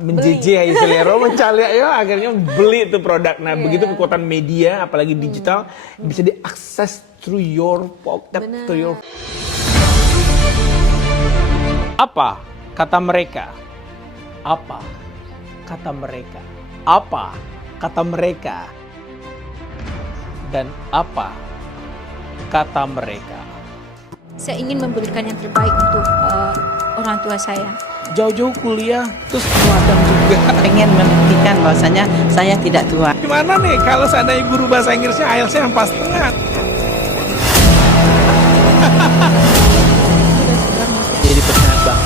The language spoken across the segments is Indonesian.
menjejeh selera mencari ya akhirnya beli itu produk. Nah, begitu kekuatan media apalagi digital bisa diakses through your pocket, to your. Apa kata mereka? Apa kata mereka? Apa kata mereka? Dan apa kata mereka? Saya ingin memberikan yang terbaik untuk orang tua saya. Jauh-jauh kuliah, terus peladang juga. Pengen membuktikan bahwasanya saya tidak tua. Gimana nih kalau seandainya guru bahasa Inggrisnya IELTS-nya yang pas tengah? Jadi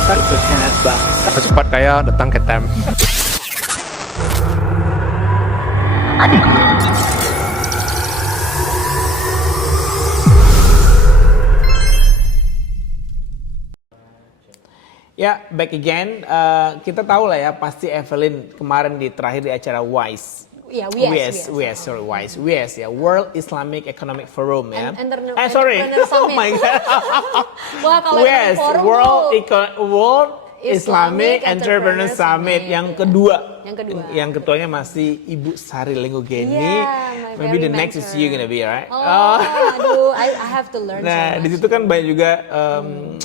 pengkhianat bangsa. Cepat kaya datang ke TEM. Ya, back again. Kita tahu lah ya, pasti Evelyn kemarin terakhir di acara WISE. Ya, WISE ya, World Islamic Economic Forum ya. Entrepreneur Oh my god. Wah, kalau WISE, forum World Islamic Entrepreneur Summit yang kedua. Yang ketuanya masih Ibu Sari Lenggogeni. Yeah, Maybe the next is you gonna be, right? Aduh, I have to learn. Nah, di situ kan banyak juga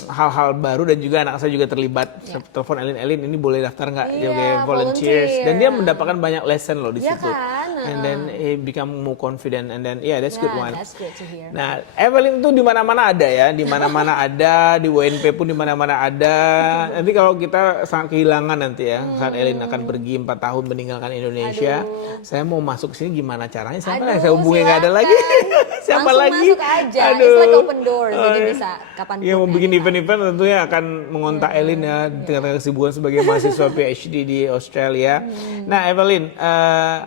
hal-hal baru dan juga anak saya juga terlibat. Telepon Elin, ini boleh daftar nggak? Dia volunteers dan dia mendapatkan banyak lesson loh di situ. Kan? And then he become more confident and then that's good one. That's great to hear. Nah, Evelyn tuh di mana-mana ada ya, di mana-mana ada, di WNP pun di mana-mana ada. Nanti kalau kita sangat kehilangan nanti ya, saat Elin akan pergi 4 tahun meninggalkan Indonesia, saya mau masuk ke sini gimana caranya? Siapa yang saya hubungi nggak ada lagi? Siapa langsung lagi? Masuk aja. It's like open door, jadi bisa kapan pun. Ya mau bikin event-event tentunya akan mengontak Elin ya di tengah-tengah kesibukan sebagai mahasiswa PhD di Australia. Nah, Evelyn,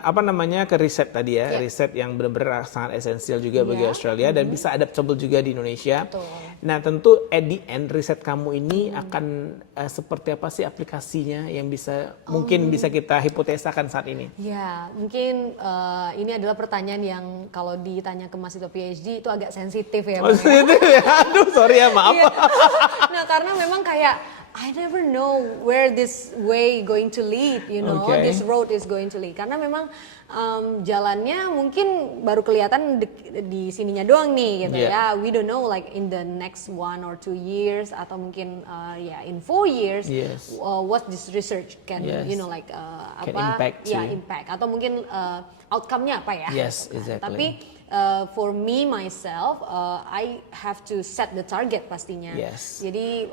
apa namanya ke riset tadi ya, riset yang benar-benar sangat esensial juga bagi Australia dan bisa adaptable juga di Indonesia. Betul. Nah, tentu at the end riset kamu ini akan seperti apa sih aplikasinya yang bisa mungkin bisa kita hipotesakan saat ini? Ya, mungkin ini adalah pertanyaan yang kalau ditanya ke mahasiswa PhD itu agak sensitif ya. Sensitif ya? Aduh, sorry ya, maaf. Nah, karena memang kayak I never know where this way going to lead, this road is going to lead. Karena memang jalannya mungkin baru kelihatan di sininya doang nih gitu ya. We don't know like in the next 1 or 2 years atau mungkin in 4 years what this research can impact impact atau mungkin outcome-nya apa ya. Yes, exactly. Tapi for me myself, I have to set the target pastinya. Yes. Jadi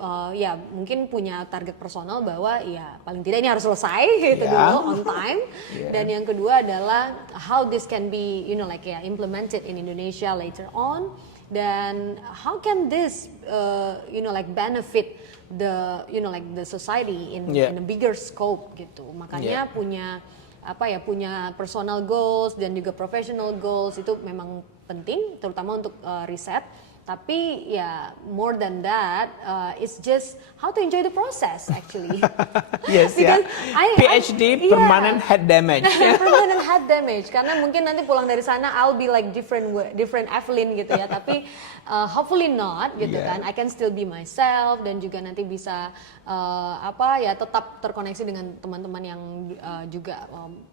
mungkin punya target personal bahwa ya paling tidak ini harus selesai gitu dulu on time. Dan yang kedua adalah how this can be implemented in Indonesia later on. Dan how can this benefit the the society in a bigger scope gitu. Makanya punya personal goals dan juga professional goals itu memang penting terutama untuk riset. Tapi ya more than that, it's just how to enjoy the process actually. Yes ya. PhD permanent head damage. Permanent head damage karena mungkin nanti pulang dari sana I'll be like different Evelyn gitu ya. Tapi hopefully not gitu kan. I can still be myself dan juga nanti bisa tetap terkoneksi dengan teman-teman yang juga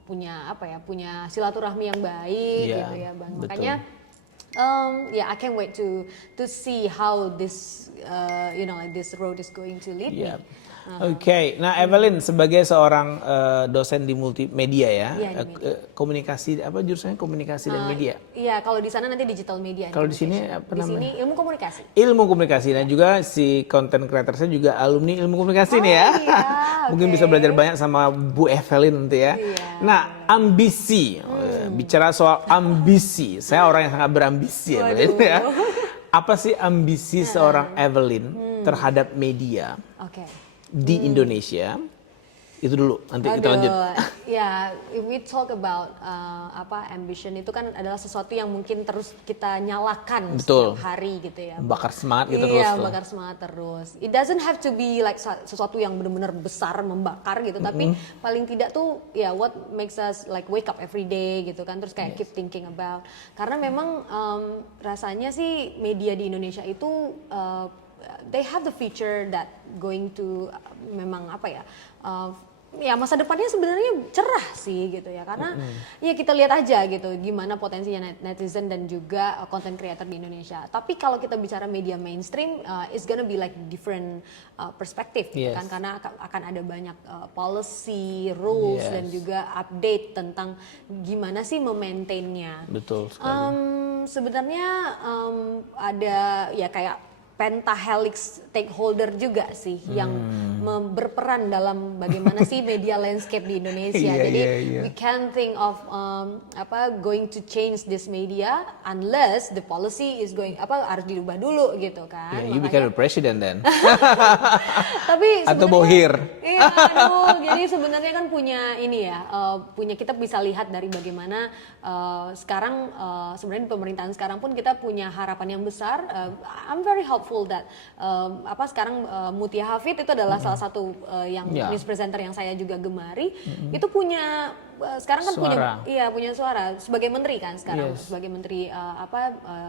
punya silaturahmi yang baik gitu ya Bang. Betul. Makanya I can't wait to see how this this road is going to lead me. Oke, nah Evelyn sebagai seorang dosen di multimedia ya, komunikasi jurusannya komunikasi dan media. Iya, kalau di sana nanti digital media. Kalau di sini apa namanya? Di sini ilmu komunikasi. Ilmu komunikasi dan juga si content creator saya juga alumni ilmu komunikasi nih ya. Mungkin bisa belajar banyak sama Bu Evelyn nanti ya. Nah, ambisi. Bicara soal ambisi, saya orang yang sangat berambisi ya. Apa sih ambisi seorang Evelyn terhadap media? Di Indonesia itu dulu nanti kita lanjut. Ya, if we talk about ambition itu kan adalah sesuatu yang mungkin terus kita nyalakan setiap hari gitu ya. Bakar semangat gitu terus. Iya, bakar semangat terus. It doesn't have to be like sesuatu yang benar-benar besar membakar gitu, tapi paling tidak tuh what makes us like wake up every day gitu kan, terus kayak keep thinking about. Karena memang rasanya sih media di Indonesia itu they have the feature that going to memang ya masa depannya sebenarnya cerah sih gitu ya, karena ya kita lihat aja gitu gimana potensinya netizen dan juga content creator di Indonesia. Tapi kalau kita bicara media mainstream, it's gonna be like different perspective gitu kan, karena akan ada banyak policy, rules dan juga update tentang gimana sih memaintainnya. Betul sekali. Sebenarnya ada ya kayak pentahelix stakeholder juga sih yang berperan dalam bagaimana sih media landscape di Indonesia. Jadi we can't think of going to change this media unless the policy is harus dirubah dulu gitu kan. You become a president then. Tapi atau bohir. Iya, aduh. Jadi sebenarnya kan punya ini ya, punya kita bisa lihat dari bagaimana sekarang sebenarnya di pemerintahan sekarang pun kita punya harapan yang besar. I'm very hopeful that sekarang Mutia Hafid itu adalah salah satu yang news presenter yang saya juga gemari. Itu punya sekarang kan punya suara sebagai menteri kan sekarang, sebagai menteri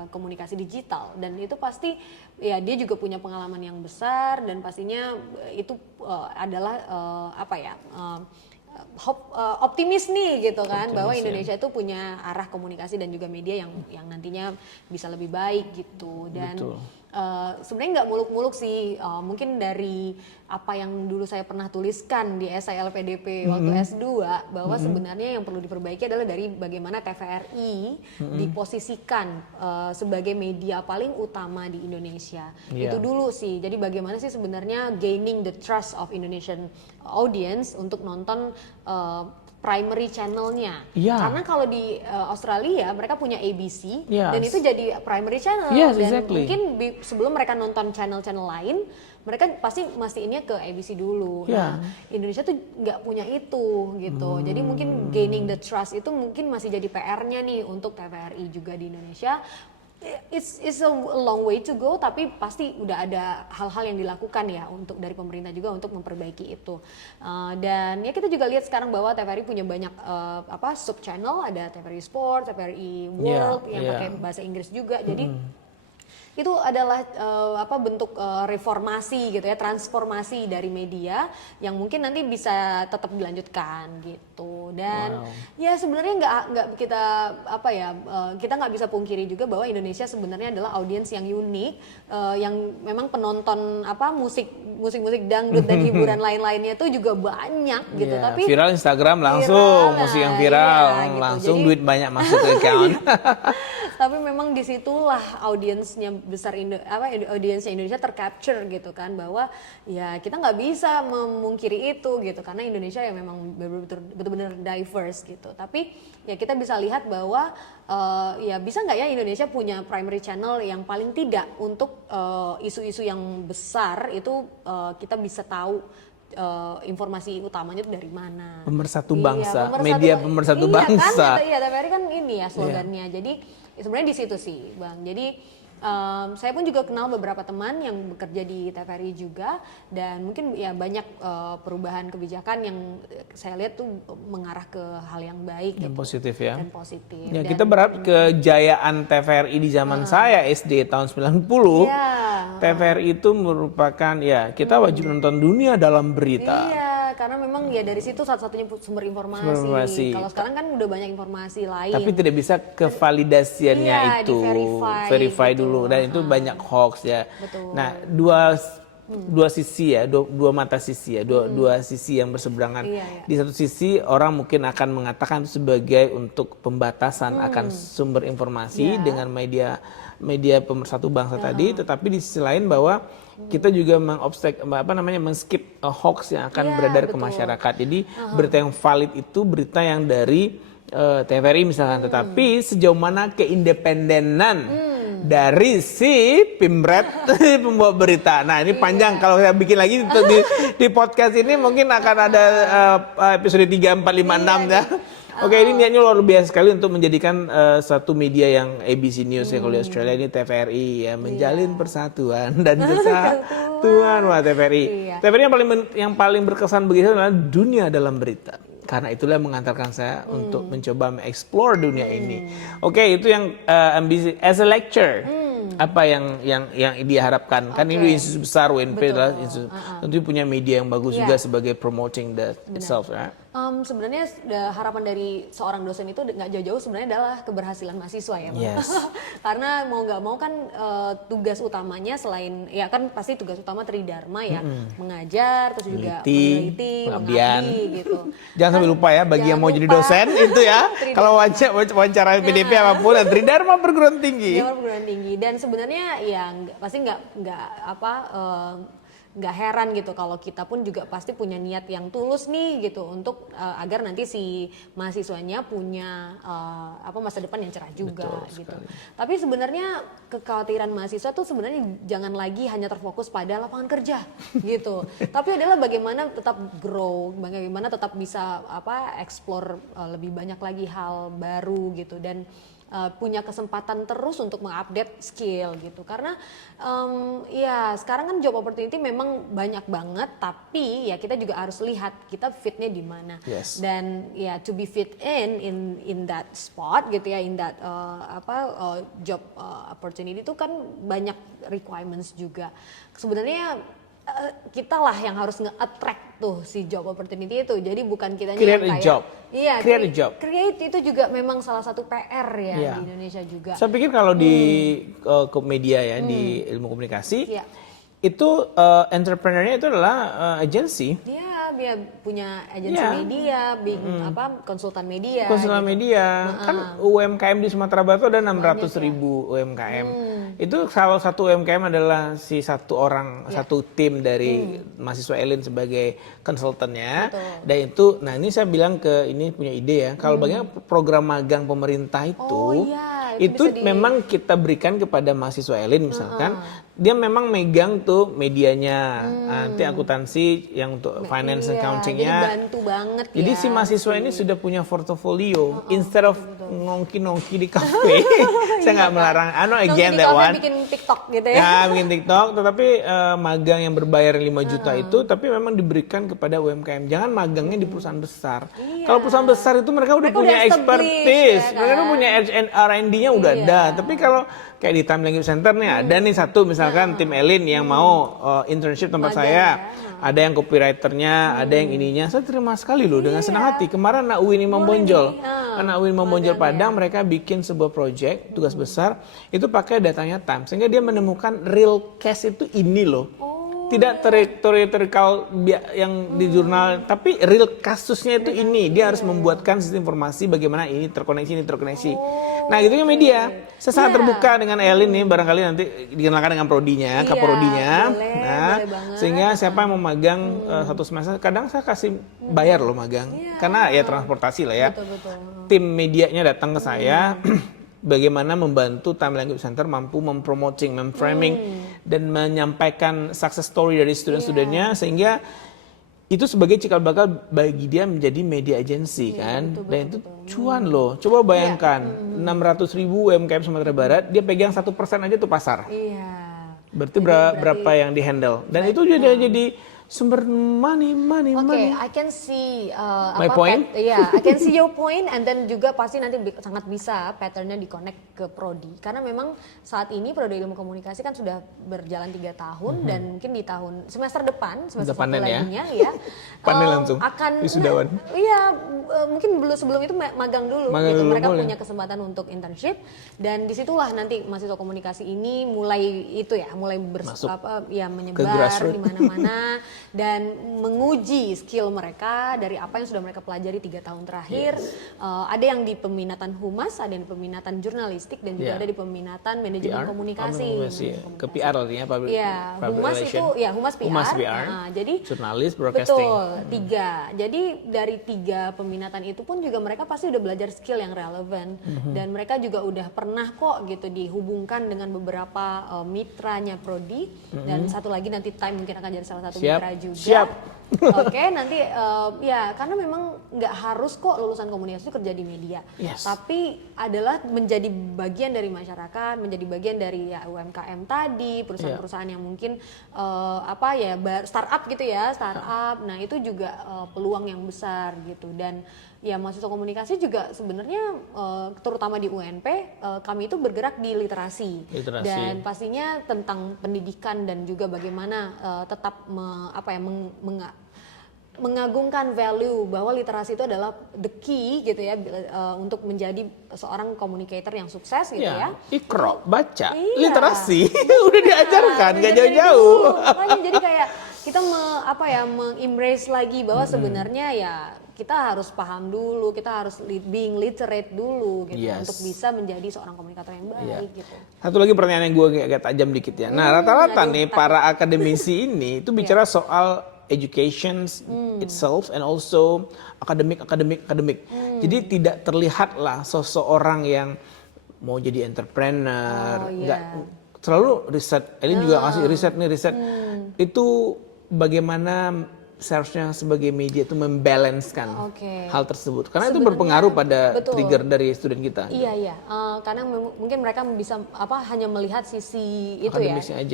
komunikasi digital, dan itu pasti ya dia juga punya pengalaman yang besar, dan pastinya itu adalah optimis nih gitu kan, bahwa Indonesia itu punya arah komunikasi dan juga media yang nantinya bisa lebih baik gitu. Dan sebenarnya nggak muluk-muluk sih, mungkin dari apa yang dulu saya pernah tuliskan di esai LPDP waktu S2, bahwa sebenarnya yang perlu diperbaiki adalah dari bagaimana TVRI diposisikan sebagai media paling utama di Indonesia. Itu dulu sih. Jadi bagaimana sih sebenarnya gaining the trust of Indonesian audience untuk nonton primary channelnya, karena kalau di Australia mereka punya ABC dan itu jadi primary channel, dan mungkin sebelum mereka nonton channel-channel lain mereka pasti mastiinnya ke ABC dulu. Nah, Indonesia tuh nggak punya itu gitu, jadi mungkin gaining the trust itu mungkin masih jadi PR-nya nih untuk TVRI juga di Indonesia. It's a long way to go, tapi pasti udah ada hal-hal yang dilakukan ya untuk dari pemerintah juga untuk memperbaiki itu. Dan ya kita juga lihat sekarang bahwa TVRI punya banyak sub channel, ada TVRI Sport, TVRI World yang pakai bahasa Inggris juga. Jadi itu adalah bentuk reformasi gitu ya, transformasi dari media yang mungkin nanti bisa tetap dilanjutkan gitu. Dan ya sebenarnya nggak kita kita nggak bisa pungkiri juga bahwa Indonesia sebenarnya adalah audiens yang unik, yang memang penonton musik dangdut dan hiburan lain-lainnya tuh juga banyak gitu. Tapi viral Instagram langsung musik yang viral, gitu. Langsung jadi, duit banyak masuk ke account. Tapi memang disitulah audiensnya besar, audiensnya Indonesia tercapture gitu kan, bahwa ya kita nggak bisa memungkiri itu gitu, karena Indonesia ya memang betul-betul diverse gitu. Tapi ya kita bisa lihat bahwa ya bisa nggak ya Indonesia punya primary channel yang paling tidak untuk isu-isu yang besar itu kita bisa tahu informasi utamanya itu dari mana. Pemersatu bangsa, media pemersatu bangsa. Kan? Iya, TVRI kan ini ya slogannya. Jadi sebenarnya di situ sih, Bang. Jadi saya pun juga kenal beberapa teman yang bekerja di TVRI juga, dan mungkin ya banyak perubahan kebijakan yang saya lihat tuh mengarah ke hal yang baik, yang gitu. Positif ya. Dan positif. Ya, dan kita berharap kejayaan TVRI di zaman saya SD tahun 90. TVRI itu merupakan kita wajib nonton Dunia Dalam Berita. Iya, karena memang ya dari situ satu-satunya sumber informasi. Kalau sekarang kan udah banyak informasi lain. Tapi tidak bisa kevalidasiannya itu verify dulu. Dan itu banyak hoax ya. Betul. Nah, dua sisi ya, dua mata sisi ya, dua sisi yang berseberangan. Di satu sisi orang mungkin akan mengatakan sebagai untuk pembatasan akan sumber informasi dengan media pemersatu bangsa tadi, tetapi di sisi lain bahwa kita juga men-skip hoax yang akan beredar ke masyarakat. Jadi berita yang valid itu berita yang dari TVRI misalkan, tetapi sejauh mana keindependenan dari si Pimpret pembawa berita. Nah ini panjang, kalau saya bikin lagi di podcast ini mungkin akan ada episode 3, 4, 5, 6 ya. Oke, ini niatnya luar biasa sekali untuk menjadikan satu media yang ABC News ya, kalau di Australia ini TVRI ya, menjalin persatuan dan kesatuan. Wah, TVRI. TVRI yang paling berkesan begitu adalah Dunia Dalam Berita. Karena itulah yang mengantarkan saya untuk mencoba mengeksplor dunia ini. Oke, itu yang ambisi as a lecture. apa yang dia harapkan. Kan ini institusi besar, UNP adalah institusi, tentu punya media yang bagus juga sebagai promoting the itself, right? Sebenarnya harapan dari seorang dosen itu nggak jauh-jauh sebenarnya adalah keberhasilan mahasiswa ya, Bang. Yes. Karena mau nggak mau kan tugas utamanya selain ya kan pasti tugas utama Tridharma ya, mengajar, terus juga meneliti, mengabdi gitu. Jangan sampai lupa ya bagi yang mau jadi dosen itu ya, kalau wawancara PDP apapun, Tridharma perguruan tinggi. Tridharma perguruan tinggi, dan sebenarnya ya pasti nggak heran gitu kalau kita pun juga pasti punya niat yang tulus nih gitu untuk agar nanti si mahasiswanya punya masa depan yang cerah juga. Betul gitu. sekali. Tapi sebenarnya kekhawatiran mahasiswa tuh sebenarnya jangan lagi hanya terfokus pada lapangan kerja gitu. Tapi adalah bagaimana tetap grow, bagaimana tetap bisa explore lebih banyak lagi hal baru gitu, dan punya kesempatan terus untuk mengupdate skill gitu, karena ya sekarang kan job opportunity memang banyak banget, tapi ya kita juga harus lihat kita fitnya di mana. Dan ya to be fit in that spot gitu ya, in that job opportunity itu kan banyak requirements juga. Sebenarnya kita lah yang harus nge-attract tuh si job opportunity itu. Jadi bukan kitanya Create yang a job. Iya, Create a job. Create itu juga memang salah satu PR ya di Indonesia juga. Saya pikir kalau di media ya, di ilmu komunikasi, itu entrepreneurnya itu adalah agency. Dia punya agensi media, konsultan media. Konsultan media, kan UMKM di Sumatera Barat ada 600.000 UMKM. Itu salah satu UMKM adalah satu tim dari mahasiswa Elin sebagai konsultannya. Dan itu, nah ini saya bilang ini punya ide ya. Kalau bagian program magang pemerintah itu memang kita berikan kepada mahasiswa Elin misalkan. Dia memang megang tuh medianya, nanti akuntansi yang untuk finance accounting-nya. Jadi bantu banget ya. Jadi si mahasiswa ini sudah punya portofolio, instead of nongki-nongki di kafe. Saya nggak melarang, again that one. Bikin TikTok gitu ya. Ya, bikin TikTok, tetapi magang yang berbayar 5 juta itu, tapi memang diberikan kepada UMKM. Jangan magangnya di perusahaan besar. Kalau perusahaan besar itu mereka udah punya expertise, ya kan? Mereka punya R&D-nya udah ada. Tapi kalau kayak di Time Language Center nih ada nih satu misalkan tim Elin yang mau internship tempat saya, ada yang copywriternya, ada yang ininya, saya terima sekali loh dengan senang hati. Kemarin anak UIN Imam Bonjol, Padang, mereka bikin sebuah project tugas besar itu pakai datanya Time, sehingga dia menemukan real case itu ini loh. Tidak teoritikal yang di jurnal, tapi real kasusnya itu ini. Dia harus membuatkan sistem informasi bagaimana ini terkoneksi. Nah, itu yang media. Saya sangat terbuka dengan Elin nih, barangkali nanti dikenalkan dengan prodinya, kaprodinya. Nah, sehingga siapa yang mau magang satu semester, kadang saya kasih bayar loh magang. Karena ya transportasi lah ya. Betul. Tim medianya datang ke saya. Bagaimana membantu Time Language Center mampu mempromoting, memframing, dan menyampaikan success story dari student-studentnya, sehingga itu sebagai cikal bakal bagi dia menjadi media agency kan. Dan itu cuan loh. Coba bayangkan 600.000 UMKM Sumatera Barat, dia pegang 1% aja tuh pasar. Berarti berapa yang di handle. Dan itu jadi sumber money. I can see my point. I can see your point, and then juga pasti nanti sangat bisa patternnya di-connect ke prodi. Karena memang saat ini prodi ilmu komunikasi kan sudah berjalan 3 tahun, dan mungkin di semester depan, semester satu lainnya ya, langsung akan wisudawan. Mungkin sebelum itu magang dulu. Gitu. Mereka punya kesempatan untuk internship, dan disitulah nanti mahasiswa komunikasi ini mulai menyebar di mana-mana. Dan menguji skill mereka dari apa yang sudah mereka pelajari 3 tahun terakhir. Ada yang di peminatan humas, ada yang di peminatan jurnalistik, dan juga ada di peminatan manajemen komunikasi. Ke PR artinya public humas relation. Humas PR. Nah, jadi jurnalis, broadcasting. Betul, 3. Jadi dari 3 peminatan itu pun juga mereka pasti udah belajar skill yang relevan, dan mereka juga udah pernah kok gitu dihubungkan dengan beberapa mitranya prodi, dan satu lagi nanti Time mungkin akan jadi salah satu mitra juga. Oke, nanti ya karena memang nggak harus kok lulusan komunikasi itu kerja di media, Yes. tapi adalah menjadi bagian dari masyarakat, menjadi bagian dari ya UMKM tadi, perusahaan-perusahaan yang mungkin startup gitu ya, startup. Nah itu juga peluang yang besar gitu. Dan ya mahasiswa komunikasi juga sebenarnya terutama di UNP kami itu bergerak di literasi. Dan pastinya tentang pendidikan dan juga bagaimana tetap mengagungkan value bahwa literasi itu adalah the key gitu ya untuk menjadi seorang communicator yang sukses gitu ya. Ikro, baca, literasi udah diajarkan nggak jauh-jauh. Makanya jadi kayak kita meng-embrace lagi bahwa sebenarnya ya kita harus paham dulu, kita harus being literate dulu gitu untuk bisa menjadi seorang komunikator yang baik gitu. Satu lagi pertanyaan yang gue agak tajam dikit ya. Nah rata-rata nih para akademisi ini itu bicara soal education itself and also akademik. Jadi tidak terlihatlah seseorang yang mau jadi entrepreneur, selalu riset. Ini juga ngasih riset. Itu bagaimana seharusnya sebagai media itu membalancekan hal tersebut, karena itu berpengaruh pada trigger dari student kita. Iya. Karena mungkin mereka bisa hanya melihat sisi itu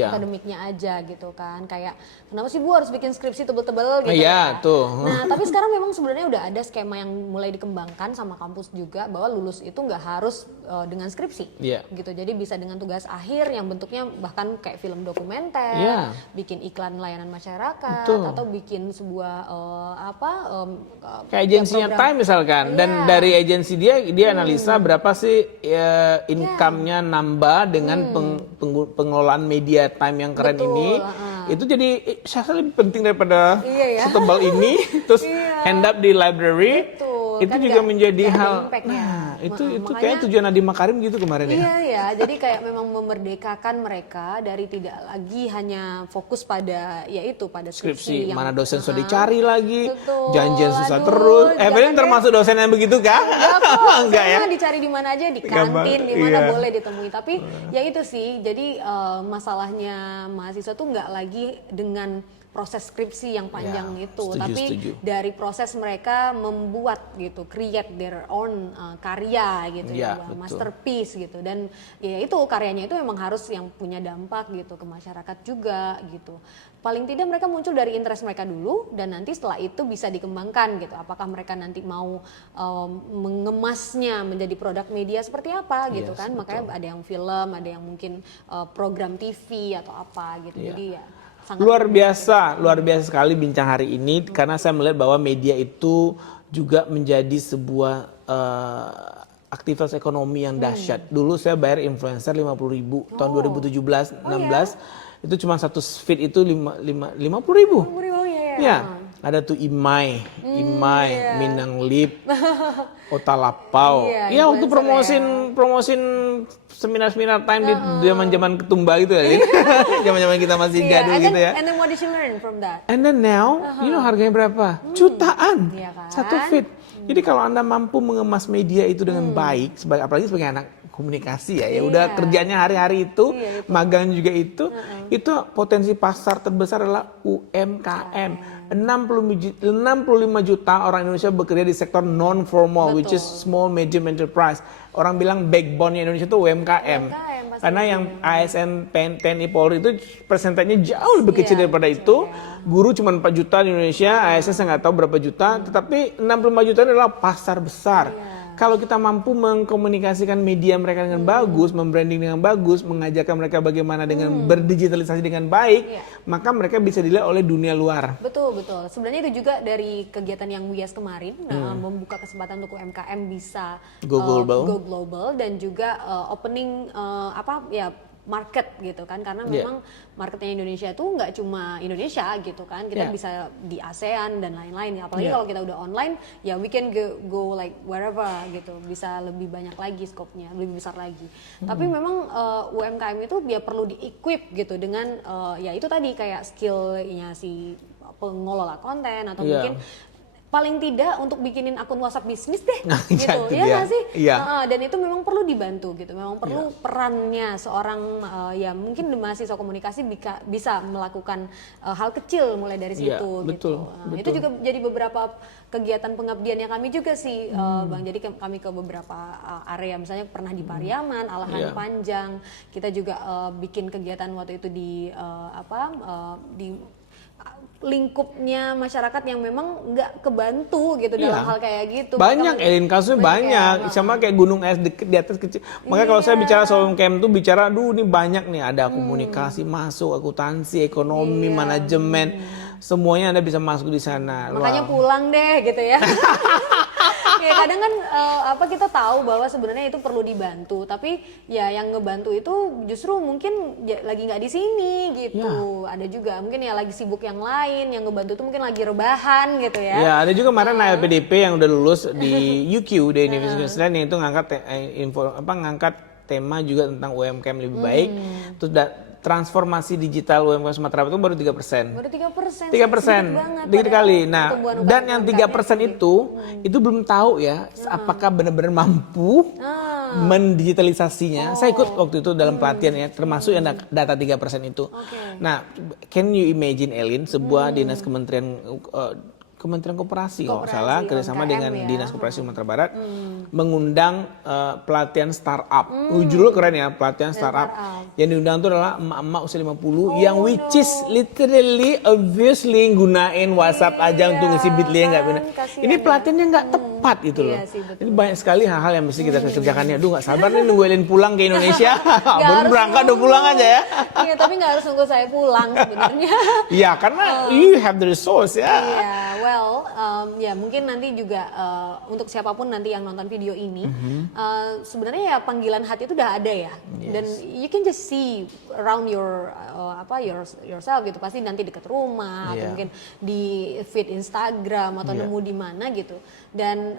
akademiknya aja gitu kan. Kayak kenapa sih Bu harus bikin skripsi tebel-tebel gitu? Iya tuh. Nah tapi sekarang memang sebenarnya udah ada skema yang mulai dikembangkan sama kampus juga bahwa lulus itu nggak harus dengan skripsi, gitu. Jadi bisa dengan tugas akhir yang bentuknya bahkan kayak film dokumenter, bikin iklan layanan masyarakat, atau bikin sebuah kayak agensinya Time misalkan, dan dari agensi dia analisa berapa sih income-nya nambah dengan pengelolaan media Time yang keren ini. Itu jadi saya lebih penting daripada setebal ini terus hand up di library. Itu kan juga menjadi hal. Nah, itu kayak tujuan Nadiem Makarim gitu kemarin ya. Iya, jadi kayak memang memerdekakan mereka dari tidak lagi hanya fokus pada pada skripsi. Mana dosen sudah dicari lagi, janjian susah terus. Evelyn termasuk dosen yang begitu kah? Enggak ya. Dicari di mana aja, di kantin, di mana boleh ditemui. Tapi ya itu sih, jadi masalahnya mahasiswa tuh nggak lagi dengan proses skripsi yang panjang itu, tapi dari proses mereka membuat gitu, create their own karya gitu masterpiece gitu. Dan ya itu karyanya itu memang harus yang punya dampak gitu ke masyarakat juga gitu. Paling tidak mereka muncul dari interest mereka dulu, dan nanti setelah itu bisa dikembangkan gitu. Apakah mereka nanti mau mengemasnya menjadi produk media seperti apa gitu kan? Makanya ada yang film, ada yang mungkin program TV atau apa gitu. Jadi ya luar biasa sekali bincang hari ini, karena saya melihat bahwa media itu juga menjadi sebuah aktivitas ekonomi yang dahsyat. Dulu saya bayar influencer 50.000 tahun 2017-16, itu cuma satu feed itu 50.000. Ya, ada tuh Imai, Minang Lip, Otalapau. Iya, waktu promosin seminar-seminar Time di zaman-zaman ketumba gitu ya. Zaman-zaman kita masih jadul gitu ya. And then what did you learn from that? And then now, you know harganya berapa? Jutaan. Satu feed. Jadi kalau Anda mampu mengemas media itu dengan baik, apalagi sebagai anak komunikasi ya udah kerjanya hari-hari itu, magang juga itu potensi pasar terbesar adalah UMKM. 65 juta orang Indonesia bekerja di sektor non formal, which is small medium enterprise. Orang bilang backbone-nya Indonesia itu UMKM. Karena yang ASN, TNI, Polri itu persentasenya jauh lebih kecil daripada itu. Guru cuma 4 juta di Indonesia, ASN saya nggak tahu berapa juta, tetapi 65 juta ini adalah pasar besar. Kalau kita mampu mengkomunikasikan media mereka dengan bagus, membranding dengan bagus, mengajarkan mereka bagaimana dengan berdigitalisasi dengan baik, maka mereka bisa dilihat oleh dunia luar. Betul. Sebenarnya itu juga dari kegiatan yang WIAS kemarin, membuka kesempatan untuk UMKM bisa go global dan juga opening market gitu kan, karena memang marketnya Indonesia itu nggak cuma Indonesia gitu kan, kita bisa di ASEAN dan lain-lain, apalagi kalau kita udah online ya we can go like wherever gitu, bisa lebih banyak lagi skopnya, lebih besar lagi. Tapi memang UMKM itu dia perlu di-equip gitu dengan ya itu tadi kayak skillnya si pengelola konten atau mungkin paling tidak untuk bikinin akun WhatsApp bisnis deh, Nah, gitu, itu ya dia. nggak sih? Iya. Dan itu memang perlu dibantu gitu, memang perlu perannya seorang ya mungkin mahasiswa komunikasi bisa melakukan hal kecil mulai dari Iya, situ, betul, gitu. betul. Itu juga jadi beberapa kegiatan pengabdiannya kami juga sih, Bang. Jadi kami ke beberapa area, misalnya pernah di Pariaman, Alahan Iya. Panjang, kita juga bikin kegiatan waktu itu di di lingkupnya masyarakat yang memang nggak kebantu gitu dalam Iya. hal kayak gitu. Banyak, Mereka- Elin, kasusnya banyak. Sama kayak gunung es di atas kecil. Makanya kalau saya bicara soal UMKM tuh bicara, ini banyak nih. Ada komunikasi masuk, akuntansi, ekonomi, manajemen. Semuanya Anda bisa masuk di sana. Makanya Wah. pulang deh gitu ya. Ya kadang kan kita tahu bahwa sebenarnya itu perlu dibantu, tapi ya yang ngebantu itu justru mungkin lagi nggak di sini gitu. Ada juga mungkin ya lagi sibuk yang lain, yang ngebantu itu mungkin lagi rebahan gitu ya. Ya, ada juga kemarin LPDP yang udah lulus di UQ, di Universitas Queensland, yang itu ngangkat tema juga tentang UMKM lebih baik. Terus transformasi digital UMKM Sumatera Barat itu baru 3%. Baru 3%. 3%, dikit kali. Nah, dan yang 3% itu belum tahu ya, apakah benar-benar mampu mendigitalisasinya. Saya ikut waktu itu dalam pelatihan ya, termasuk yang data 3% itu. Nah, can you imagine, Elin, sebuah dinas Kementerian Koperasi kalau nggak salah, kerjasama UMKM dengan ya. Dinas Koperasi Sumatera Barat, mengundang pelatihan startup. Judulnya keren ya, pelatihan startup. Yang diundang itu adalah emak-emak usia 50 yang which is literally obviously gunain WhatsApp aja untuk ngisi bitly nggak benar. Ini pelatihannya nggak tepat gitu loh. Iya sih, betul. Ini banyak sekali hal-hal yang mesti kita kerjakan ya. Aduh, nggak sabar nih nunggu Elin pulang ke Indonesia. Baru berangkat udah pulang aja ya. Iya, tapi nggak harus nunggu saya pulang sebenarnya. Iya, karena you have the resource ya. Iya, well, ya mungkin nanti juga untuk siapapun nanti yang nonton video ini, sebenarnya ya panggilan hati itu udah ada ya, dan you can just see around yourself gitu, pasti nanti dekat rumah atau mungkin di feed Instagram atau nemu di mana gitu, dan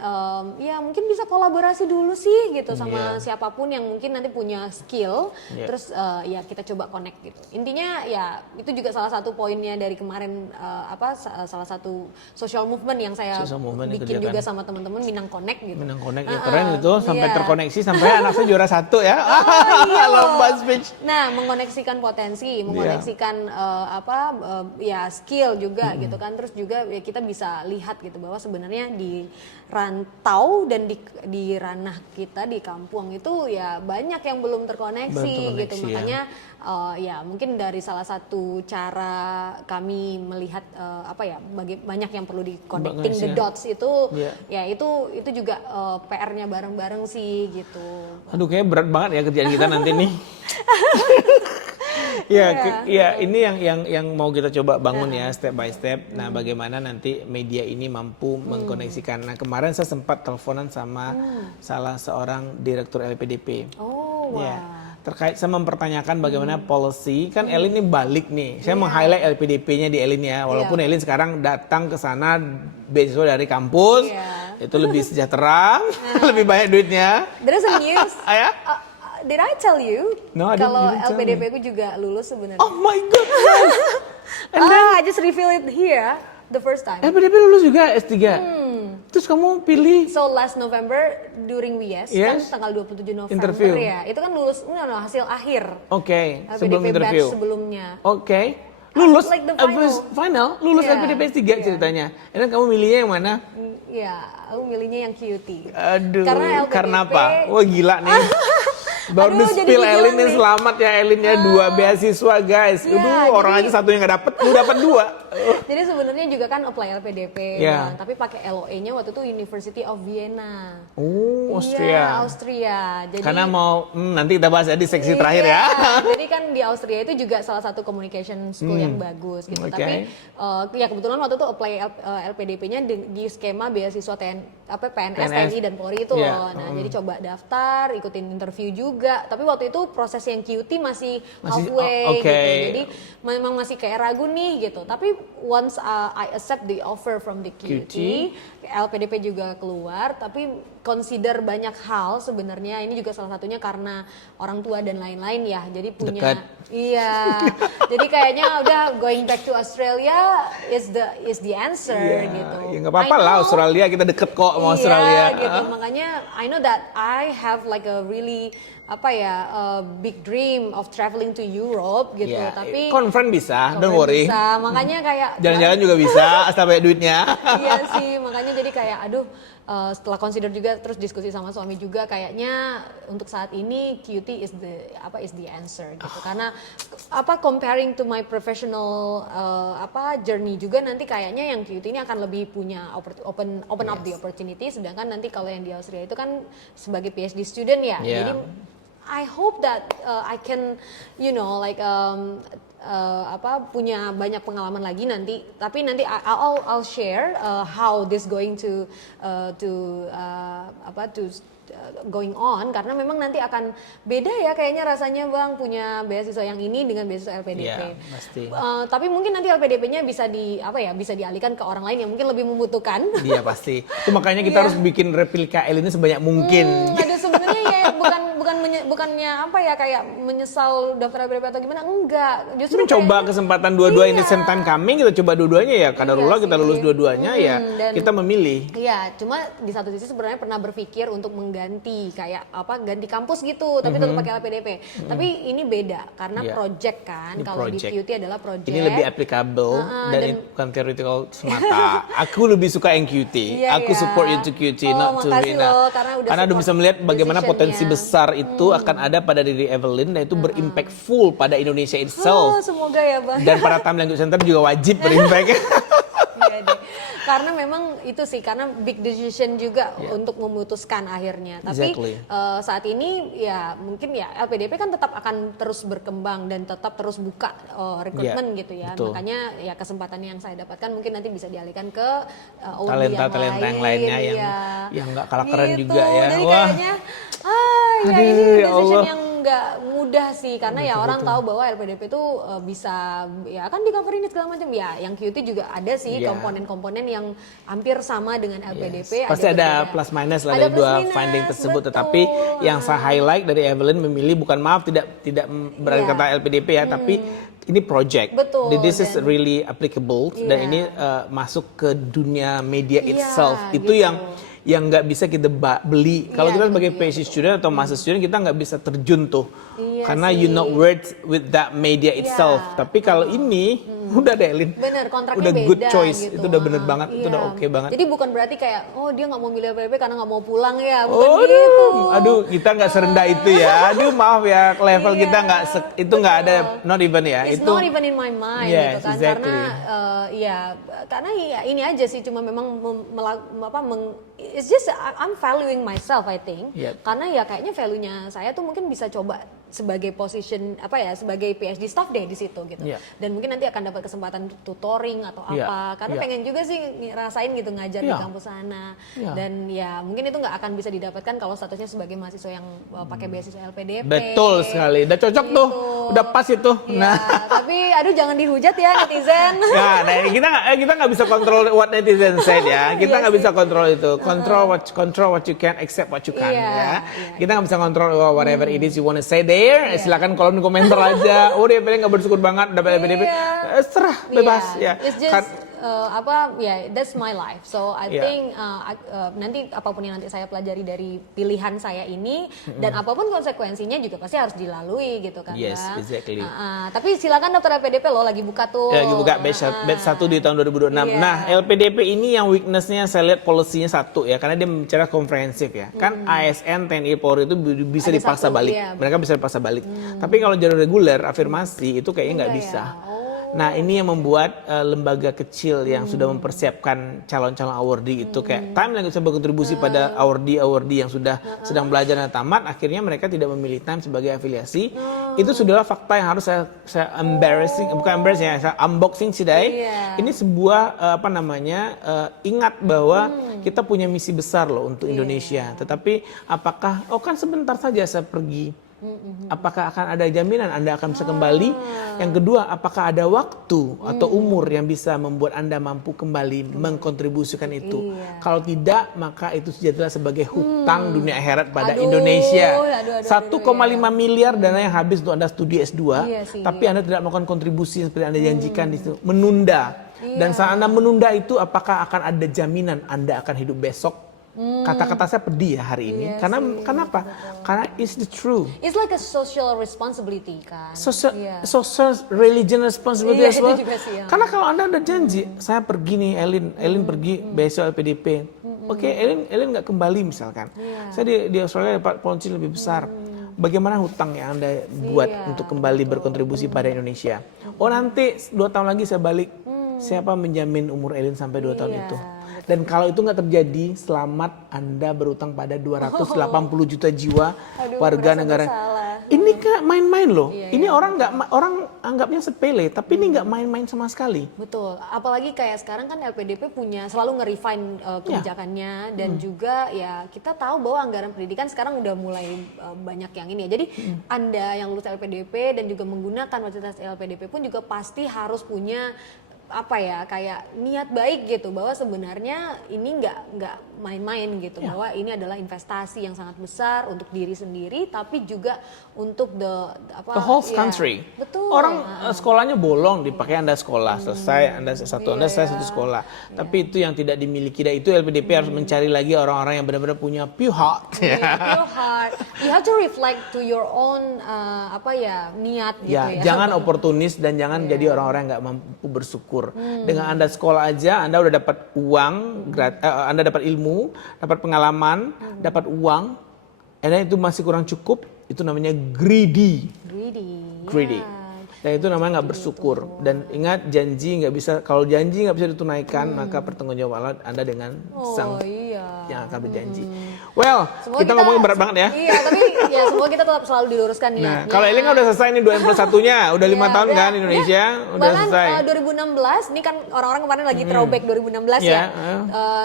ya mungkin bisa kolaborasi dulu sih gitu sama siapapun yang mungkin nanti punya skill, terus ya kita coba connect gitu. Intinya ya itu juga salah satu poinnya dari kemarin salah satu social movement yang saya bikin juga sama teman-teman, Minang Connect gitu. Minang Connect ya keren itu, sampai iya. terkoneksi sampai anak saya juara 1 ya. Iya loh. Lomba speech. Nah, mengoneksikan potensi, mengoneksikan ya skill juga gitu kan. Terus juga ya kita bisa lihat gitu bahwa sebenarnya di rantau dan di ranah kita di kampung itu ya banyak yang belum terkoneksi gitu. Ya. Makanya ya mungkin dari salah satu cara kami melihat banyak yang perlu di connecting the dots itu ya itu juga PR-nya bareng-bareng sih gitu. Aduh, kayaknya berat banget ya kerjaan kita nanti nih. Ini yang mau kita coba bangun ya step by step. Nah, bagaimana nanti media ini mampu mengkoneksikan. Nah, kemarin saya sempat teleponan sama salah seorang direktur LPDP. Oh, wow. Ya, terkait saya mempertanyakan bagaimana policy, kan Elin ini balik nih. Saya meng-highlight LPDP-nya di Elin ya. Walaupun Elin sekarang datang ke sana beasiswa dari kampus, itu lebih sejahtera, lebih banyak duitnya. There's a news. Ya? Did I tell you No, I didn't- kalau you didn't tell LPDP ku juga lulus sebenarnya? Oh my god. I just reveal it here the first time. LPDP lulus juga S3. Terus kamu pilih So last November during WIES Yes. kan tanggal 27 November Interview. ya. Itu kan lulus hasil akhir. Oke, sebelum LPDP interview. batch sebelumnya. Oke. Lulus Like the final, lulus Yeah. LPDP S3 ceritanya. Dan kamu milihnya yang mana? Ya, aku milihnya yang QT. Aduh, Karena LPDP karena apa? Wah, gila nih. Baru Aduh, di jadi spill pikiran Elin nih, nih. selamat ya Elin ya, 2 beasiswa guys. Iya, Orang jadi- aja satu yang gak dapet, lu dapet 2. Jadi sebenarnya juga kan apply LPDP, Yeah. Bang, tapi pakai LOA-nya waktu itu University of Vienna. Oh, Austria. Iya, Austria. Jadi Karena mau, nanti kita bahas ya di seksi terakhir ya. Jadi kan di Austria itu juga salah satu communication school yang bagus gitu. Oke. Tapi ya kebetulan waktu itu apply LPDP-nya di skema beasiswa PNS, TNI dan Polri itu Iya. loh. Nah, jadi coba daftar, ikutin interview juga. Tapi waktu itu proses yang QT masih halfway oke. gitu. Jadi memang masih kayak ragu nih gitu. Tapi once I accept the offer from the QT, LPDP juga keluar, tapi consider banyak hal sebenarnya, ini juga salah satunya karena orang tua dan lain-lain ya, jadi punya dekat. Iya, jadi kayaknya udah going back to Australia is the answer gitu. Ya nggak apa-apa lah, Australia kita deket kok sama Australia. Gitu. Makanya I know that I have like a really a big dream of traveling to Europe gitu. Ya, Tapi conference bisa, don't worry. Bisa, makanya kayak Jalan-jalan juga bisa, asal banyak duitnya. Iya sih, makanya jadi kayak aduh, setelah consider juga terus diskusi sama suami juga, kayaknya untuk saat ini QT is the answer gitu. Karena comparing to my professional journey juga, nanti kayaknya yang QT ini akan lebih punya open up the opportunity, sedangkan nanti kalau yang di Austria itu kan sebagai PhD student ya. Jadi I hope that I can punya banyak pengalaman lagi nanti, tapi nanti I'll share how this going to going on, karena memang nanti akan beda ya kayaknya rasanya Bang, punya beasiswa yang ini dengan beasiswa LPDP. Iya, pasti. Tapi mungkin nanti LPDP-nya bisa bisa dialihkan ke orang lain yang mungkin lebih membutuhkan. Iya pasti. Itu makanya kita harus bikin replika L ini sebanyak mungkin. Aduh, sebenarnya ya bukannya kayak menyesal daftar LPDP atau gimana, enggak. Justru mencoba kesempatan dua-dua ini same time coming, kita coba dua-duanya ya. Kadarullah kita lulus dua-duanya ya. Kita memilih. Iya, cuma di satu sisi sebenarnya pernah berpikir untuk mengganti ganti kampus gitu, tapi tetap pakai LPDP. Tapi ini beda karena project kan. Kalau di QT adalah project. Ini lebih applicable dan ini bukan theoretical semata. Aku lebih suka yang QT. Aku support you to QT, not to Rina. Karena udah bisa melihat bagaimana potensi besar itu akan ada pada diri Evelyn, dan itu berimpact full pada Indonesia itself. Semoga ya Bang. Dan para Time Language Center juga wajib berimpact. Iya deh. Karena memang itu sih, karena big decision juga untuk memutuskan akhirnya. Tapi saat ini ya mungkin ya LPDP kan tetap akan terus berkembang dan tetap terus buka rekrutmen gitu ya. Betul. Makanya ya kesempatan yang saya dapatkan mungkin nanti bisa dialihkan ke talenta-talenta yang lainnya yang nggak kalah keren gitu. juga ya. Jadi Wah. kayaknya ini decision yang nggak mudah sih, karena ya orang tahu bahwa LPDP itu bisa ya kan di cover ini segala macam ya. Yang QT juga ada sih komponen-komponen yang hampir sama dengan LPDP. Pasti ada plus minus lah dari dua finding tersebut. Tetapi yang saya highlight dari Evelyn memilih bukan tidak berarti kata LPDP ya, tapi ini project. Betul. This is really applicable dan ini masuk ke dunia media itself. Itu gitu. yang nggak bisa kita beli. Kalau kita sebagai PhD student atau master student, kita nggak bisa terjun tuh. Karena you not worth with that media itself. Tapi kalau ini udah deh Lin. Bener, kontraknya udah beda good choice. gitu. Itu udah bener banget, itu udah oke banget. Jadi bukan berarti kayak dia nggak mau milih LPDP karena nggak mau pulang ya, bukan gitu. Aduh, kita nggak serendah itu ya. Aduh, maaf ya, level kita nggak ada, not even ya. It's not even in my mind gitu kan. Exactly. Karena ini aja sih, cuma memang it's just I'm valuing myself I think. Karena ya kayaknya value-nya saya tuh mungkin bisa coba sebagai position sebagai PhD staff deh di situ gitu. Dan mungkin nanti akan dapat kesempatan tutoring atau apa. Karena pengen juga sih ngerasain gitu ngajar di kampus sana. Dan ya mungkin itu nggak akan bisa didapatkan kalau statusnya sebagai mahasiswa yang pakai beasiswa LPDP. Betul sekali. Udah cocok gitu. tuh. Udah pas itu. Tapi aduh jangan dihujat ya netizen. Kita nggak bisa kontrol what netizen said ya. Kita nggak bisa kontrol itu. Control what you can, accept what you can ya. Kita nggak bisa kontrol whatever it is you wanna say there. Silakan kolom komentar aja. Dia pilih nggak bersyukur banget dapat LPDP. Serah, bebas ya. It's just that's my life. So I think nanti apapun yang nanti saya pelajari dari pilihan saya ini dan apapun konsekuensinya juga pasti harus dilalui gitu kan. Yes, exactly. Tapi silakan daftar LPDP loh, lagi buka tuh. Lagi buka batch 1 di tahun 2026. Nah, LPDP ini yang weakness-nya saya lihat policy-nya satu ya, karena dia bicara komprehensif ya. Kan ASN, TNI, Polri itu bisa dipaksa balik. Mereka bisa dipaksa balik. Tapi kalau jalur reguler, afirmasi itu kayaknya nggak bisa. Nah, ini yang membuat lembaga kecil yang sudah mempersiapkan calon-calon awardee itu kayak Time yang bisa berkontribusi pada awardee yang sudah sedang belajar dan tamat, akhirnya mereka tidak memilih Time sebagai afiliasi. Itu sudahlah fakta yang harus saya unboxing today. Ini sebuah ingat bahwa kita punya misi besar loh untuk Indonesia. Tetapi apakah kan sebentar saja saya pergi Apakah akan ada jaminan Anda akan bisa kembali? Yang kedua, apakah ada waktu atau umur yang bisa membuat Anda mampu kembali mengkontribusikan itu? Kalau tidak, maka itu sejatilah sebagai hutang dunia akhirat pada Indonesia. 1,5 miliar dana yang habis untuk Anda studi S2, tapi Anda tidak melakukan kontribusi seperti Anda janjikan di situ. Menunda. Dan saat Anda menunda itu, apakah akan ada jaminan Anda akan hidup besok? Kata-kata saya pedih ya hari ini. Karena kenapa? Karena it's the truth. It's like a social responsibility kan. Social religion responsibility as well. Itu juga sih, ya. Karena kalau Anda udah janji, saya pergi nih Elin pergi besok LPDP. Oke, Elin nggak kembali misalkan. Saya di Australia dapat ponci lebih besar. Bagaimana hutang yang Anda buat untuk kembali berkontribusi pada Indonesia? Oh nanti 2 tahun lagi saya balik. Siapa menjamin umur Elin sampai 2 tahun itu? Dan kalau itu nggak terjadi, selamat Anda berutang pada 280 juta jiwa warga negara. Ini kan main-main loh. Ini orang anggapnya sepele, tapi ini nggak main-main sama sekali. Betul. Apalagi kayak sekarang kan LPDP selalu nge-refine kebijakannya dan juga ya kita tahu bahwa anggaran pendidikan sekarang udah mulai banyak yang ini ya. Jadi Anda yang lulus LPDP dan juga menggunakan fasilitas LPDP pun juga pasti harus punya kayak niat baik gitu bahwa sebenarnya ini nggak main-main gitu, bahwa ini adalah investasi yang sangat besar untuk diri sendiri tapi juga untuk the whole country. Betul. Orang sekolahnya bolong dipakai Anda sekolah, selesai Anda satu sekolah. Tapi itu yang tidak dimiliki, dan itu LPDP harus mencari lagi orang-orang yang benar-benar punya pure heart. Pure heart. You have to reflect to your own niat gitu ya. Jangan oportunis dan jangan jadi orang-orang yang nggak mampu bersyukur. Dengan Anda sekolah aja, Anda udah dapat uang, Anda dapat ilmu, dapat pengalaman, dapat uang, dan itu masih kurang cukup, itu namanya greedy. Dan itu namanya nggak bersyukur. Dan ingat, janji nggak bisa, kalau janji nggak bisa ditunaikan, maka pertanggungjawaban Anda dengan sang yang akan berjanji. Well, kita ngomongin berat banget ya. Iya, tapi ya semoga kita tetap selalu diluruskan niatnya. Nah, kalau Elin kan udah selesai nih 2M+1-nya, udah 5 tahun kan Indonesia, udah selesai. Bahkan 2016, ini kan orang-orang kemarin lagi throwback 2016 ya.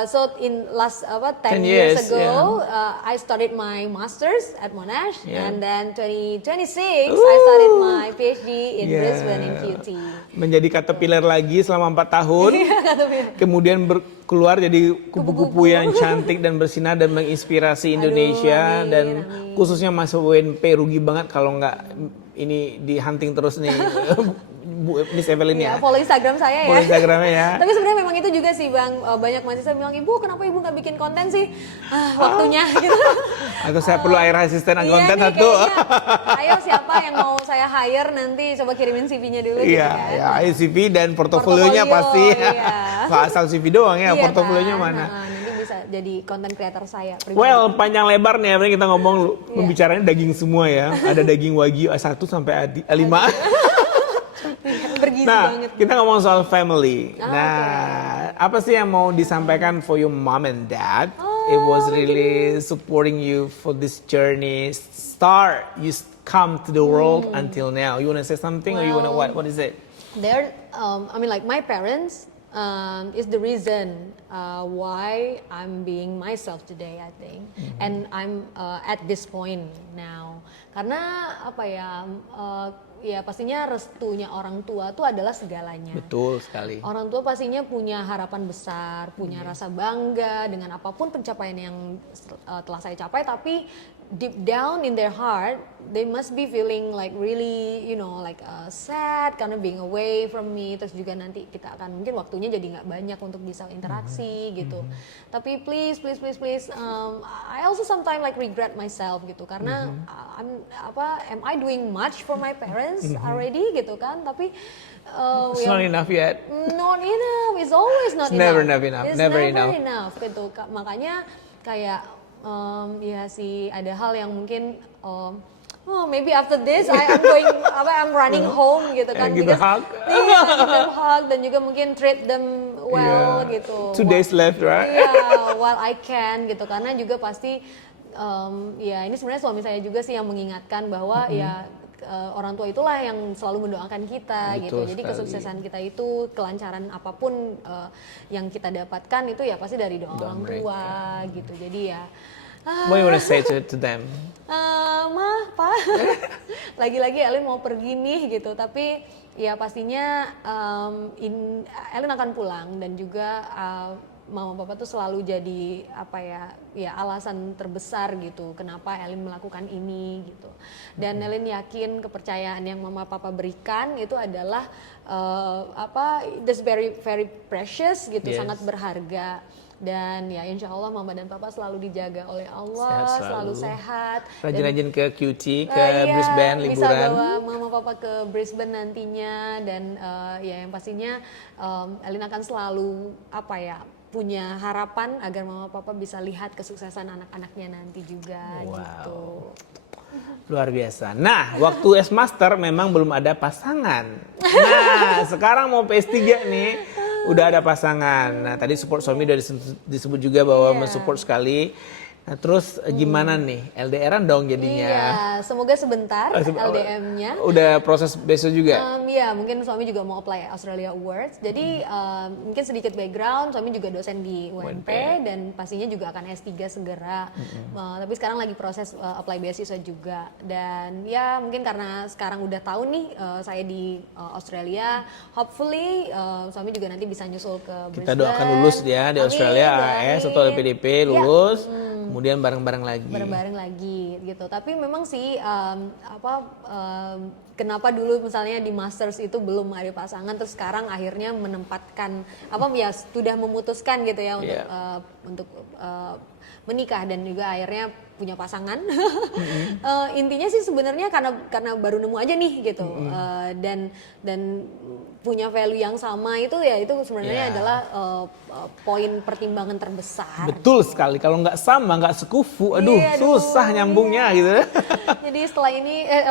So in last 10 years ago, I started my masters at Monash, and then 2026 I started my PhD in Brisbane in QT. Menjadi caterpillar lagi selama 4 tahun. Kemudian keluar jadi kupu-kupu yang cantik dan bersinar dan menginspirasi Indonesia. Dan khususnya Mas WNP rugi banget kalau nggak ini di hunting terus nih Bu Miss Evelyn ya. Follow Instagram saya ya. Follow Instagramnya ya. Tapi sebenarnya memang itu juga sih Bang, banyak mahasiswa bilang, Ibu kenapa Ibu nggak bikin konten sih? Waktunya gitu. Atau saya perlu air asisten konten nih, satu. Ayo siapa yang mau saya hire nanti coba kirimin CV-nya dulu gitu kan. Iya, CV dan portofolionya pasti. Nggak asal CV doang ya, portofolionya kan? mana. Nanti bisa jadi content creator saya. Well, panjang lebar nih, apa kita ngomong pembicaranya daging semua ya. Ada daging wagyu A1 sampai A5. Bergizi Nah, banget. kita ngomong soal family. Apa sih yang mau disampaikan for your mom and dad? It was really supporting you for this journey. You come to the world until now. You wanna say something, or you wanna what? What is it? My parents is the reason why I'm being myself today, I think, and I'm at this point now. Karena ya pastinya restunya orang tua itu adalah segalanya. Betul sekali. Orang tua pastinya punya harapan besar, punya rasa bangga dengan apapun pencapaian yang telah saya capai, tapi deep down in their heart they must be feeling like really sad karena being away from me. Terus juga nanti kita akan mungkin waktunya jadi nggak banyak untuk bisa interaksi gitu. Tapi please I also sometimes regret myself gitu karena am I doing much for my parents already gitu kan, tapi it's not enough yet. Not enough. It's always not It's enough. It's never enough gitu. Makanya kayak ya sih ada hal yang mungkin maybe after this I'm running home gitu kan, give a hug. Give them hug dan juga mungkin treat them well gitu. 2 days left, right? While I can gitu, karena juga pasti ini sebenarnya suami saya juga sih yang mengingatkan bahwa orang tua itulah yang selalu mendoakan kita. Betul gitu. Jadi sekali. kesuksesan kita itu, kelancaran apapun yang kita dapatkan itu ya pasti dari doa orang tua gitu. Jadi ya What you wanna say to them? Ma, Pa, lagi-lagi Elin mau pergi nih gitu, tapi ya pastinya Elin akan pulang dan juga mama papa tuh selalu jadi alasan terbesar gitu kenapa Elin melakukan ini gitu. Dan Elin yakin kepercayaan yang mama papa berikan itu adalah that's very very precious gitu, Yes. sangat berharga. Dan ya insya Allah mama dan papa selalu dijaga oleh Allah, Sehat selalu selalu. sehat. Rajin-rajin ke QT, ke Iya, Brisbane bisa liburan. bawa mama papa ke Brisbane nantinya. Dan ya yang pastinya Elin akan selalu punya harapan agar mama papa bisa lihat kesuksesan anak-anaknya nanti juga. Wow. Gitu. Luar biasa. Nah, waktu S-Master memang belum ada pasangan. Nah, sekarang mau PS3 nih, udah ada pasangan. Nah, tadi support suami udah disebut juga bahwa mensupport sekali. Nah, terus gimana nih? LDRan dong jadinya. Iya, semoga sebentar LDM-nya. Udah proses besok juga? Ya, mungkin suami juga mau apply Australia Awards. Jadi mungkin sedikit background, suami juga dosen di UNP dan pastinya juga akan S3 segera. Tapi sekarang lagi proses apply beasiswa juga. Dan ya mungkin karena sekarang udah tahu nih saya di Australia, hopefully suami juga nanti bisa nyusul ke Brisbane. Kita doakan lulus ya di Amin, Australia, doain. AS atau LPDP lulus. Kemudian bareng-bareng lagi. Bareng-bareng lagi gitu. Tapi memang sih kenapa dulu misalnya di Masters itu belum ada pasangan, terus sekarang akhirnya menempatkan sudah memutuskan gitu ya untuk menikah dan juga akhirnya punya pasangan. Intinya sih sebenarnya karena baru nemu aja nih gitu. Dan punya value yang sama itu sebenarnya adalah poin pertimbangan terbesar. Betul sekali, kalau nggak sama, nggak sekufu, susah nyambungnya gitu. Jadi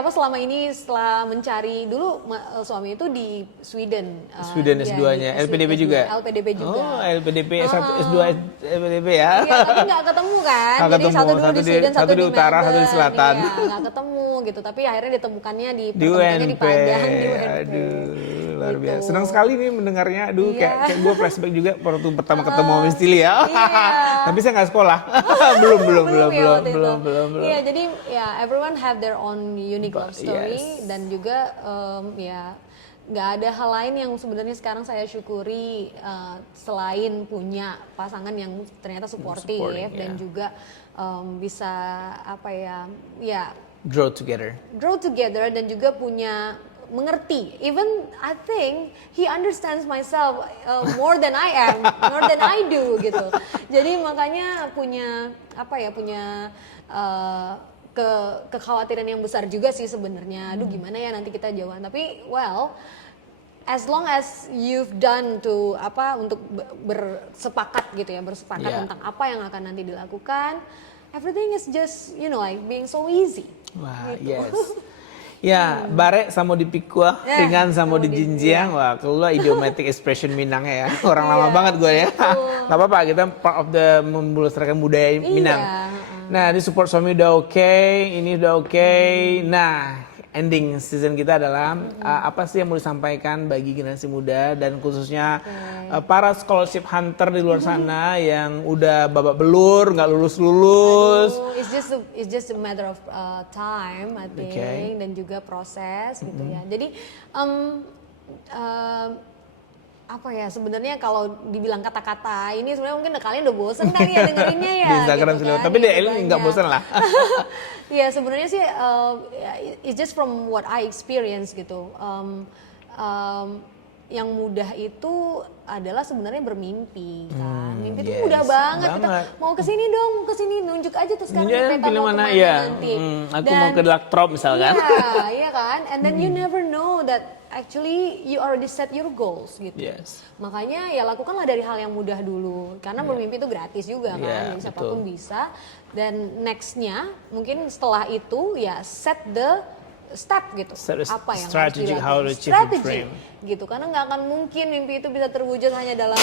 selama ini setelah mencari dulu suami itu di Sweden. Sweden S2-nya, LPDP juga? LPDP juga. Oh, LPDP S2 LPDP ya? Iya, tapi nggak ketemu kan. Nggak Jadi ketemu. satu dulu di Sweden, satu di utara, Melbourne. satu di selatan. Iya, nggak ketemu gitu. Tapi akhirnya ditemukannya di Di Padang, di UNP. Aduh, luar Gitu. biasa. Senang sekali nih mendengarnya. Aduh, Iya. kayak gue flashback juga waktu pertama ketemu sama Miss Tilly ya. Iya. Tapi saya nggak sekolah. belum. Ya waktu itu. Iya, jadi ya everyone have their own unique love story. Yes. Dan juga nggak ada hal lain yang sebenarnya sekarang saya syukuri selain punya pasangan yang ternyata supportive dan juga bisa Grow together. Dan juga punya mengerti. Even I think he understands myself more than I am, more than I do gitu. Jadi makanya punya kekhawatiran yang besar juga sih sebenarnya. Aduh gimana ya nanti kita jauhan. Tapi as long as you've done untuk bersepakat gitu ya, tentang apa yang akan nanti dilakukan, everything is just being so easy. Wah, gitu. yes. Ya, bare sama di pikua, ringan sama di jinjiang. Wah, keluar idiomatic expression Minangnya ya. Orang lama banget gue ya. Gak apa-apa, kita part of the melestarikan budaya Minang. Nah, di support suami udah oke, ini udah oke. Nah, ending season kita adalah apa sih yang mau disampaikan bagi generasi muda dan khususnya para scholarship hunter di luar sana yang udah babak belur, nggak lulus-lulus. It's just a matter of time, I think, dan juga proses gitu ya. Jadi sebenarnya kalau dibilang kata-kata ini sebenarnya mungkin kalian udah bosen kali ya dengerinnya ya. Di Instagram gitu kan, kan, tapi di gitu Elin nggak bosen lah. Ya sebenarnya sih it's just from what I experience gitu. Yang mudah itu adalah sebenarnya bermimpi kan. Mimpi itu mudah banget. Kita mau kesini dong, kesini nunjuk aja tuh sekarang peta mau kemana nanti. Aku mau ke Laktrop misalkan. Iya kan. And then you never know that actually you already set your goals gitu. Yes. Makanya ya lakukanlah dari hal yang mudah dulu. Karena bermimpi itu gratis juga kan. Jadi siapapun bisa. Dan nextnya mungkin setelah itu ya set the step gitu. Set a apa yang strategy harus how to dilakukan. achieve your dream. gitu, karena nggak akan mungkin mimpi itu bisa terwujud hanya dalam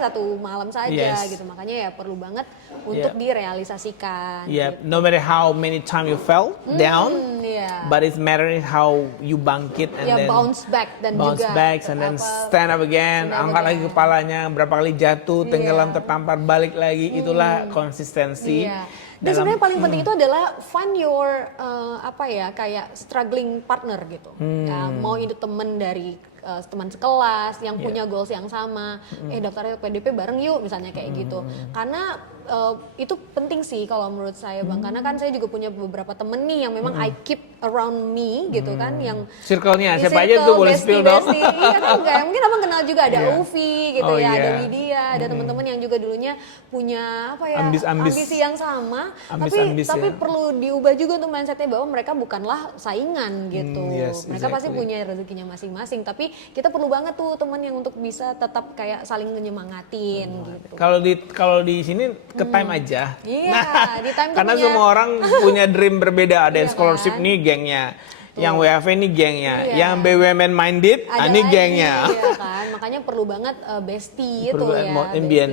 satu malam saja gitu, makanya ya perlu banget untuk direalisasikan. No matter how many time you fell down, but it's mattering how you bangkit and then bounce back and then stand up again, angkat lagi kepalanya, berapa kali jatuh, tenggelam, tertampar, balik lagi, itulah konsistensi. Dan sebenarnya paling penting itu adalah find your kayak struggling partner gitu. Mau itu temen dari teman sekelas yang punya goals yang sama, daftar PDP bareng yuk misalnya kayak gitu. Karena itu penting sih kalau menurut saya Bang, karena kan saya juga punya beberapa temen nih yang memang I keep around me gitu kan, yang circle-nya siapa aja tuh boleh spill dong. Iya kan, enggak mungkin abang kenal juga, ada Uvi gitu ada Widya, ada teman-teman yang juga dulunya punya ambisi yang sama, tapi perlu diubah juga untuk mindsetnya bahwa mereka bukanlah saingan gitu. Mereka pasti punya rezekinya masing-masing, tapi kita perlu banget tuh teman yang untuk bisa tetap kayak saling menyemangatin gitu. Kalau di sini ke time aja. Di time karena semua orang punya dream berbeda. Ada yang scholarship nih gengnya, yang WAV nih gengnya, yang BUMN minded ini gengnya. Iya kan, makanya perlu banget bestie itu ya. Ambien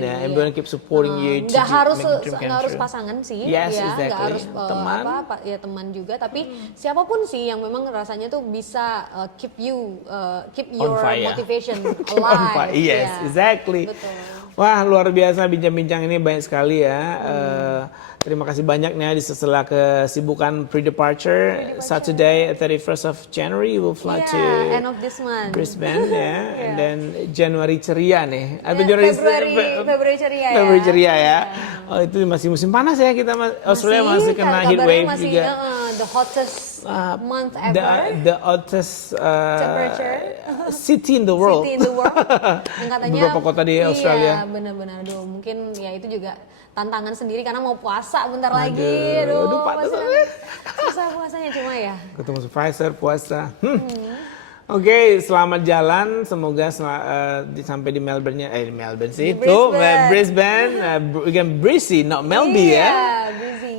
keep supporting you. Nggak harus pasangan sih, nggak harus teman, teman juga, tapi siapapun sih yang memang rasanya tuh bisa keep your motivation alive. Exactly. Betul. Wah, luar biasa bincang-bincang ini banyak sekali ya. Terima kasih banyak nih setelah kesibukan pre-departure. Saturday 31st of January we'll fly to end of this month. Brisbane and then Januari ceria nih. Atau Februari ceria ya. Februari ceria ya. Oh, itu masih musim panas ya, kita Australia masih kena heat wave juga. The hottest month ever. The hottest temperature city in the world. Yang katanya beberapa kota di Australia. Iya, benar-benar. Mungkin ya itu juga tantangan sendiri karena mau puasa bentar lagi. Susah puasanya cuma ya. Ketemu supervisor puasa. Oke, selamat jalan. Semoga sampai di Melbourne-nya. Di Melbourne sih itu. Brisbane. Again, breezy, not Melby ya.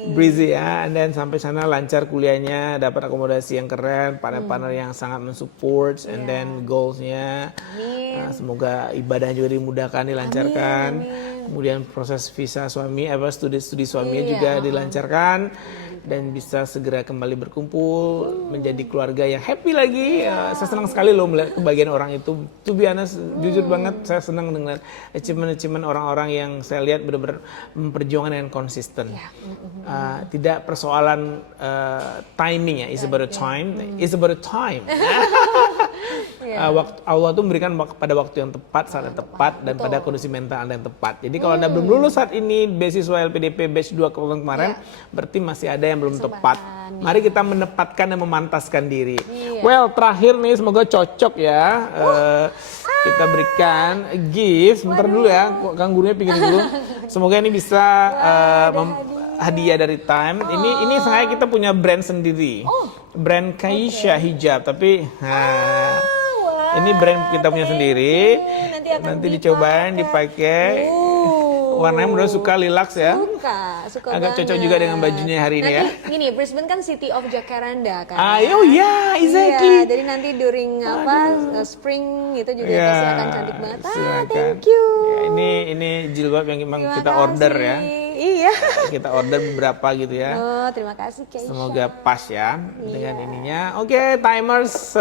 Breezy ya. And then sampai sana lancar kuliahnya, dapat akomodasi yang keren, partner-partner yang sangat mensupport, and then goals-nya. Semoga ibadah juga dimudahkan, dilancarkan. Kemudian proses visa suami, studi suaminya juga dilancarkan. Dan bisa segera kembali berkumpul, menjadi keluarga yang happy lagi. Saya senang sekali loh melihat kebahagiaan orang itu. To be honest, jujur banget saya senang dengan achievement orang-orang yang saya lihat benar-benar memperjuangkan dengan konsisten. Tidak persoalan timing ya, it's about a time. It's about a time. Allah tuh memberikan pada waktu yang tepat, saat yang tepat, dan pada kondisi mental Anda yang tepat. Jadi kalau Anda belum lulus saat ini, beasiswa LPDP batch 2 kemarin, berarti masih ada yang belum tepat. Mari kita menempatkan dan memantaskan diri. Well, terakhir nih, semoga cocok ya. Kita berikan gift. Sebentar dulu ya, Kang Gurunya pikir dulu. Semoga ini bisa hadiah dari Time. Ini sengaja kita punya brand sendiri. Brand Kaisha Hijab, tapi ini brand kita punya sendiri. Nanti dicobain, dipakai. Warnanya mudah suka lilacs ya. Suka agak banget. Cocok juga dengan bajunya hari ini ya. Gini, Brisbane kan City of Jacaranda kan. Exactly. Iya, jadi nanti during spring itu juga pasti akan cantik banget. Silakan. Thank you. Ya, ini jilbab yang memang kita order ya. Iya. Kita order beberapa gitu ya. Terima kasih Keisha. Semoga pas ya dengan ininya. Oke, timers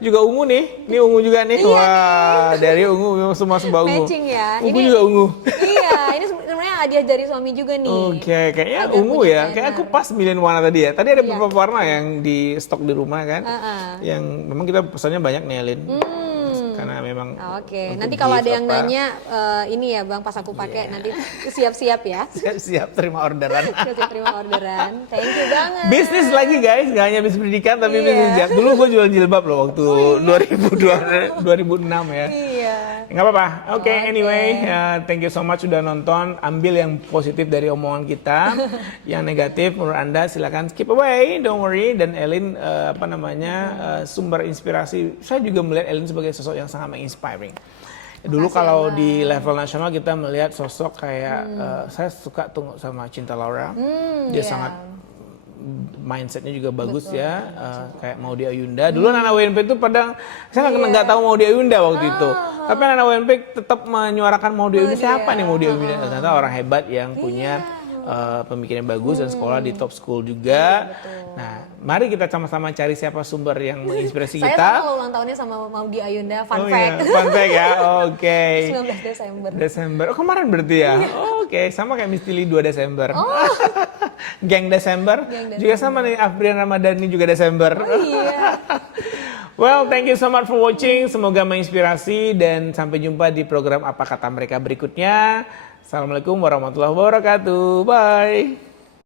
juga ungu nih. Ini ungu juga nih. Wah, dari ungu semua ungu. Matching ya. Ungu juga ungu. Iya, ini sebenarnya hadiah dari suami juga nih. Oke, kayaknya ungu ya. Kayak aku pas milihin warna tadi ya. Tadi ada beberapa warna yang di stok di rumah kan. Yang memang kita pesannya banyak nih, Elin. Karena memang nanti kalau ada yang nanya ini ya Bang, pas aku pakai nanti siap-siap ya. Siap terima orderan. Siap terima orderan. Thank you banget. Bisnis lagi guys, gak hanya bisnis pendidikan tapi bisnis hijab. Dulu gue jual jilbab loh waktu 2006 ya. Iya. Nggak apa-apa. Oke, anyway, thank you so much sudah nonton. Ambil yang positif dari omongan kita. Yang negatif menurut Anda silakan skip away, don't worry. Dan Elin sumber inspirasi. Saya juga melihat Elin sebagai sosok yang sangat menginspiring. Dulu kalau di level nasional kita melihat sosok kayak saya suka tuh sama Cinta Laura. Dia sangat mindsetnya juga bagus ya, kayak Maudy Ayunda. Dulu anak WNP itu padahal saya nggak tahu Maudy Ayunda waktu itu, tapi anak WNP tetap menyuarakan Maudy Ayunda. Siapa nih Maudy Ayunda? Ternyata orang hebat yang punya pemikiran bagus dan sekolah di top school juga. Nah, mari kita sama-sama cari siapa sumber yang menginspirasi Saya kita. sama ulang tahunnya sama Maudy Ayunda, fun Oh fact. iya, fun fact ya, oke. 19 Desember. Desember, oh kemarin berarti ya? Oke, sama kayak Miss Tilly 2 Desember. Geng Desember. Juga sama nih, Afrian Ramadhani juga Desember. Iya. Well, thank you so much for watching. Semoga menginspirasi dan sampai jumpa di program Apa Kata Mereka berikutnya. Assalamualaikum warahmatullahi wabarakatuh. Bye.